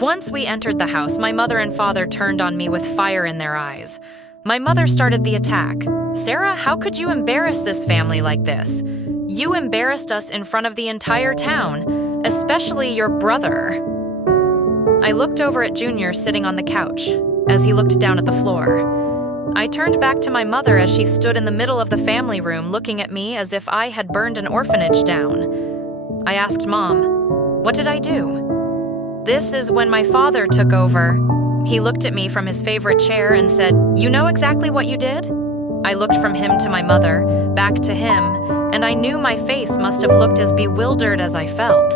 Once we entered the house, my mother and father turned on me with fire in their eyes. My mother started the attack. "Sarah, how could you embarrass this family like this? You embarrassed us in front of the entire town, especially your brother." I looked over at Junior sitting on the couch as he looked down at the floor. I turned back to my mother as she stood in the middle of the family room looking at me as if I had burned an orphanage down. I asked Mom, "What did I do?" This is when my father took over. He looked at me from his favorite chair and said, "You know exactly what you did?" I looked from him to my mother, back to him, and I knew my face must have looked as bewildered as I felt.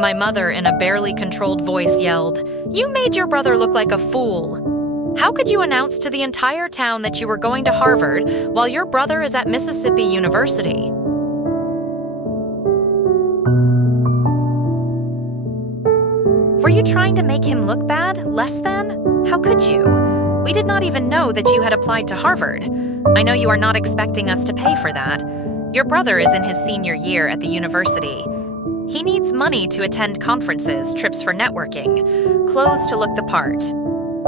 My mother, in a barely controlled voice, yelled, "You made your brother look like a fool. How could you announce to the entire town that you were going to Harvard while your brother is at Mississippi University?" Were you trying to make him look bad, less than? How could you? We did not even know that you had applied to Harvard. I know you are not expecting us to pay for that. Your brother is in his senior year at the university. He needs money to attend conferences, trips for networking, clothes to look the part.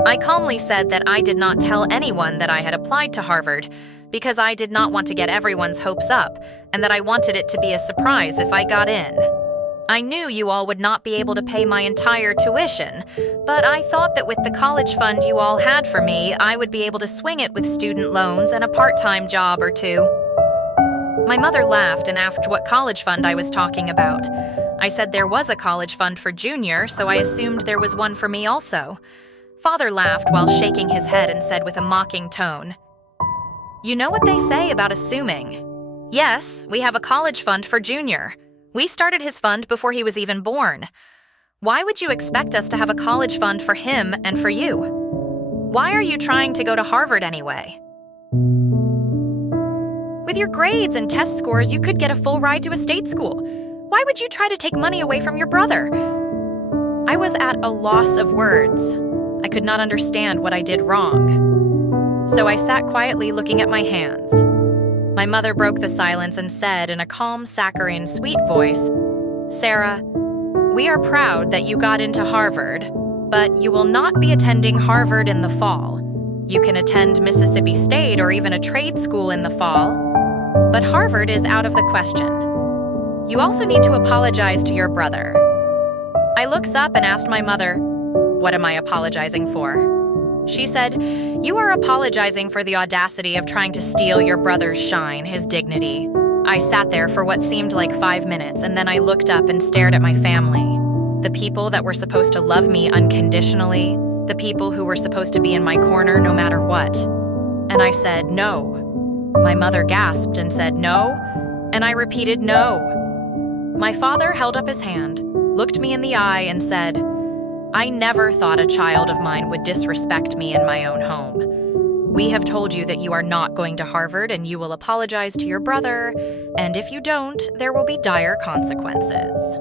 I calmly said that I did not tell anyone that I had applied to Harvard because I did not want to get everyone's hopes up and that I wanted it to be a surprise if I got in. I knew you all would not be able to pay my entire tuition, but I thought that with the college fund you all had for me, I would be able to swing it with student loans and a part-time job or two. My mother laughed and asked what college fund I was talking about. I said there was a college fund for Junior, so I assumed there was one for me also. Father laughed while shaking his head and said with a mocking tone, "You know what they say about assuming. Yes, we have a college fund for Junior. We started his fund before he was even born. Why would you expect us to have a college fund for him and for you? Why are you trying to go to Harvard anyway? With your grades and test scores, you could get a full ride to a state school. Why would you try to take money away from your brother?" I was at a loss of words. I could not understand what I did wrong. So I sat quietly looking at my hands. My mother broke the silence and said in a calm, saccharine, sweet voice, "Sarah, we are proud that you got into Harvard, but you will not be attending Harvard in the fall. You can attend Mississippi State or even a trade school in the fall, but Harvard is out of the question. You also need to apologize to your brother." I looked up and asked my mother, "What am I apologizing for?" She said, "You are apologizing for the audacity of trying to steal your brother's shine, his dignity." I sat there for what seemed like 5 minutes, and then I looked up and stared at my family. The people that were supposed to love me unconditionally, the people who were supposed to be in my corner no matter what. And I said, "No." My mother gasped and said, "No?" And I repeated, "No." My father held up his hand, looked me in the eye, and said, "I never thought a child of mine would disrespect me in my own home. We have told you that you are not going to Harvard and you will apologize to your brother, and if you don't, there will be dire consequences."